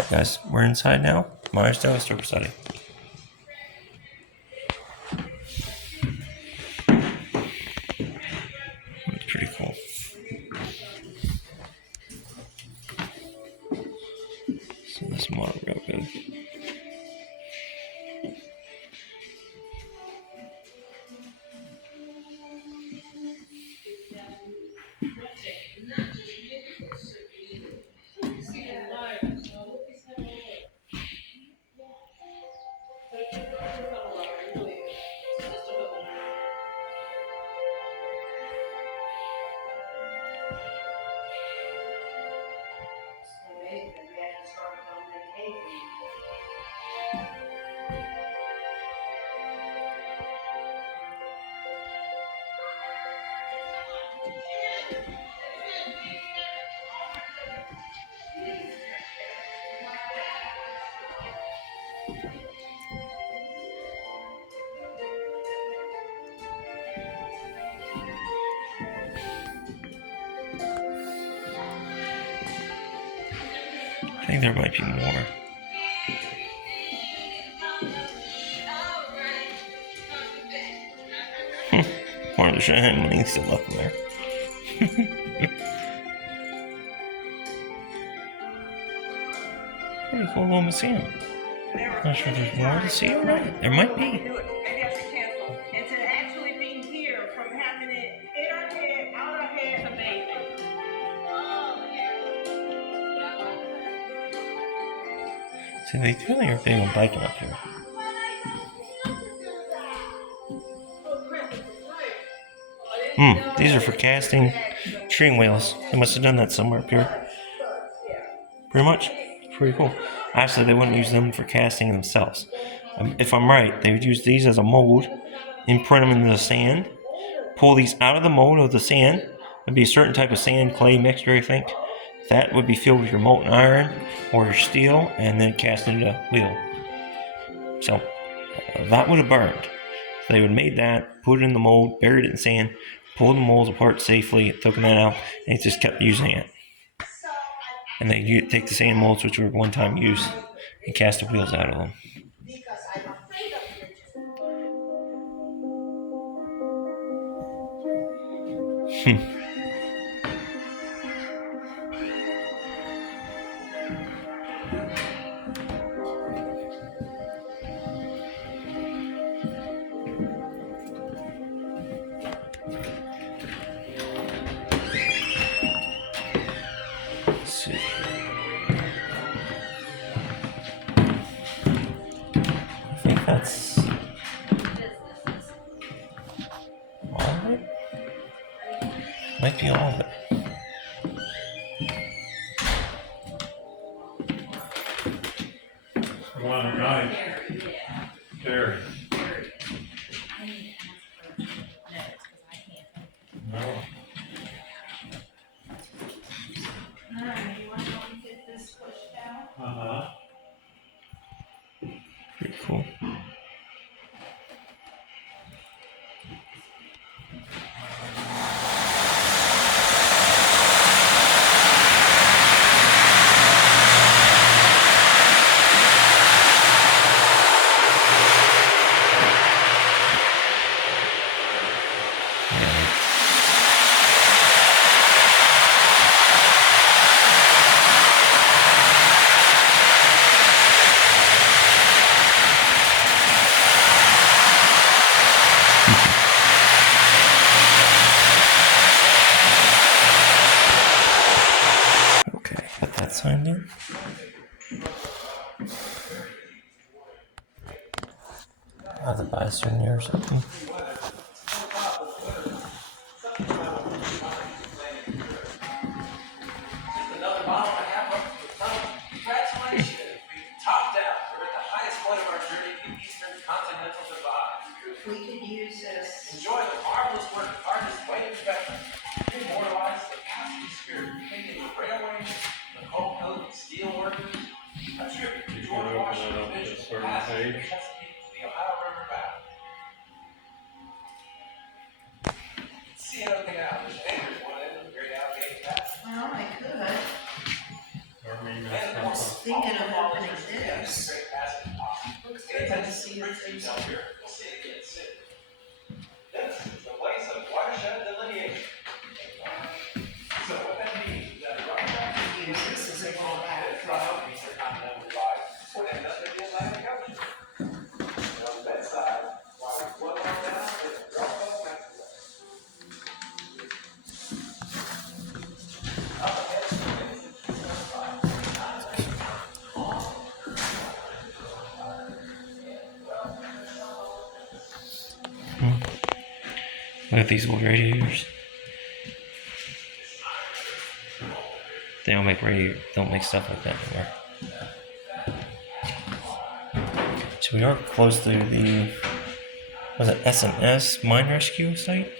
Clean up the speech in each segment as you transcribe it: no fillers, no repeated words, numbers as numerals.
Alright guys, we're inside now. Meyersdal Historical Society. That's pretty cool. So this model real good. I think there might be more. One of the Cheyenne wings still left in there. Pretty cool little museum. Not sure if there's more to see or not. There might be. Maybe I should cancel. And to actually be here from having it in our head, out our head, amazing. See, they really are big on biking up here. These are for casting tree wheels. They must have done that somewhere up here. Pretty much. Pretty cool. Actually, they wouldn't use them for casting themselves. If I'm right, they would use these as a mold and print them into the sand. Pull these out of the mold of the sand. It'd be a certain type of sand clay mixture, I think. That would be filled with your molten iron or your steel and then cast into a wheel. So that would have burned. So they would have made that, put it in the mold, buried it in sand, pulled the molds apart safely, took that out, and it just kept using it. And they take the sand molds, which were one-time use, and cast the wheels out of them. Let's see. I think that's all of it. Might be all of it. One guy, Terry. No. Pretty cool. Okay, got that signed in. I'll have to buy a souvenir or something. Another model and a half up to the tunnel. Congratulations! We topped out. We're at the highest point of our journey, the Eastern Continental Divide. We could use this. Enjoy the marvelous work of artists Wayne Becker. Immortalize the Cassidy spirit, painting the railways, the coal coat and steel workers. A tribute to George Washington's vision of passing the Chesapeake to the Ohio River Valley. See anything out of the fingers one end of the great Allegheny Pass. Oh, I could. Or maybe that's thinking of opening this. Looks good to see if there's Down here, we'll see it again soon. This is the place of watershed delineation. So what that means is that right now, use this as a fallback. intercontinental divide would end up in the Atlantic Ocean. And on the bedside, while we float on down to the Gulf of Mexico. Up ahead, Look at these old radiators. They don't make stuff like that anymore. So we are close to the, was it S&S mine rescue site?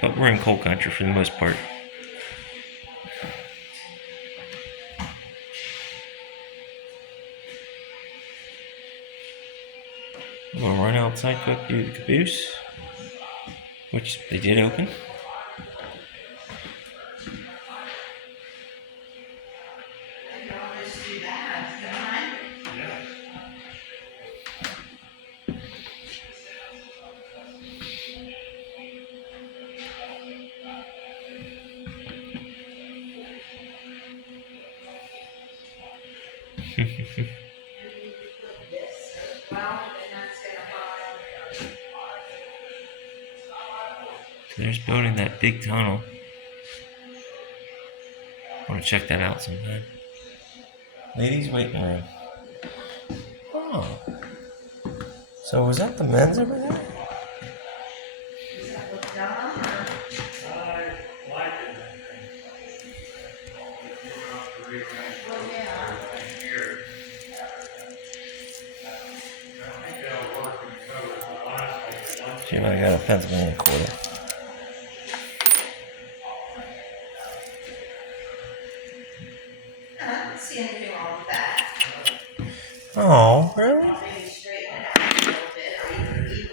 But we're in coal country for the most part. I'm gonna run outside quick, do the caboose, which they did open. You can always do that, can I? Well, then that's gonna There's building that big tunnel. I want to check that out sometime. Ladies' waiting room. Oh. So was that the men's over there? does that look dumb or? I like it, I think. You don't have to rearrange Well, yeah. everything here. I think that'll work and cover the last one. See if I got a Pennsylvania quarter. I don't see anything wrong with that. Oh, really? Maybe straighten it out a little bit or even.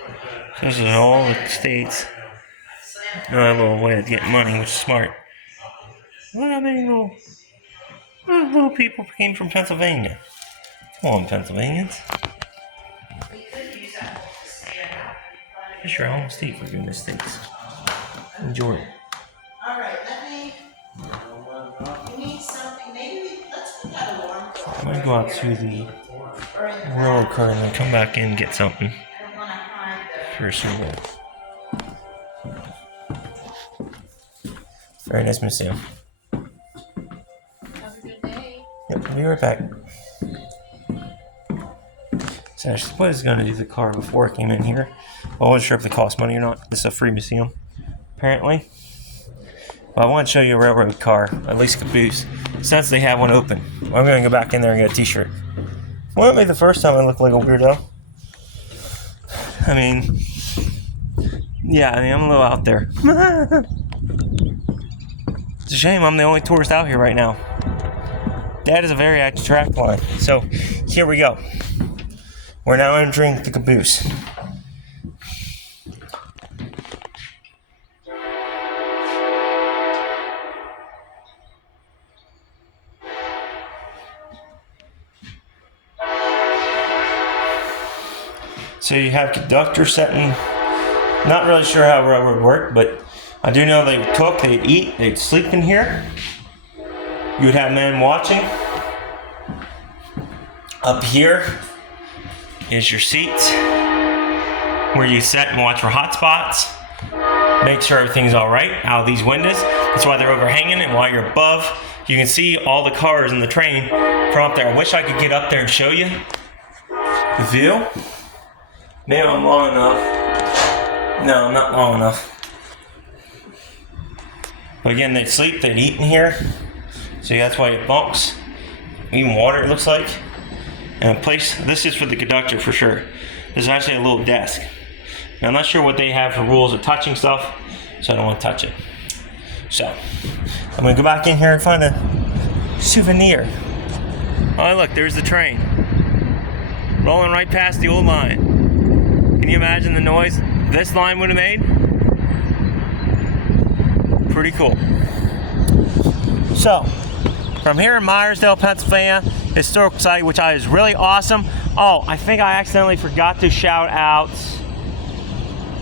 This is all the states. Another little way of getting money, which is smart. Look how many little people came from Pennsylvania. Come on, Pennsylvanians. We could use that whole to stand up. It's your home state, for goodness sakes. Enjoy it. All right, you need something, let's put that alarm clock. I'm gonna go out to the railroad car and then come back in and get something I don't wanna hide for a survey. Very nice museum. Have a good day. Yep, I'll be right back. So I was going to do the car before I came in here. I wasn't sure if it cost money or not. This is a free museum, apparently. But I want to show you a railroad car, at least caboose, since they have one open. I'm going to go back in there and get a t-shirt. Won't be the first time I look like a weirdo. I mean, yeah, I'm a little out there. It's a shame I'm the only tourist out here right now. That is a very active track line. So here we go. We're now entering the caboose. So you have conductor setting. Not really sure how railroad worked, but I do know they would cook, they'd eat, they'd sleep in here. You would have men watching. Up here is your seats where you sit and watch for hot spots. Make sure everything's all right out of these windows. That's why they're overhanging, and while you're above, you can see all the cars in the train from up there. I wish I could get up there and show you the view. Maybe I'm long enough. No, I'm not long enough. But again, they sleep, they eat in here. See, that's why it bunks. Even water, it looks like. And a place, this is for the conductor for sure. There's actually a little desk. Now, I'm not sure what they have for rules of touching stuff, so I don't want to touch it. So, I'm going to go back in here and find a souvenir. Oh, look, there's the train. Rolling right past the old line. Can you imagine the noise this line would have made? Pretty cool. So, from here in Meyersdal, Pennsylvania, Historical Society, which is really awesome. Oh, I think I accidentally forgot to shout out.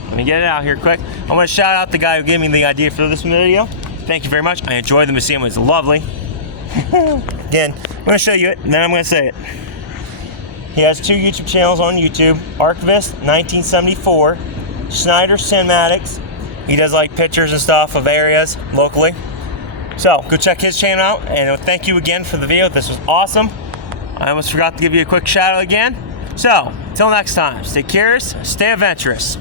Let me get it out here quick. I want to shout out the guy who gave me the idea for this video. Thank you very much. I enjoyed the museum. It was lovely. Again, I'm going to show you it, and then I'm going to say it. He has 2 YouTube channels on YouTube. Archivist 1974, Snyder Cinematics. He does like pictures and stuff of areas locally. So go check his channel out, and thank you again for the video. This was awesome. I almost forgot to give you a quick shout out again. So until next time, stay curious, stay adventurous.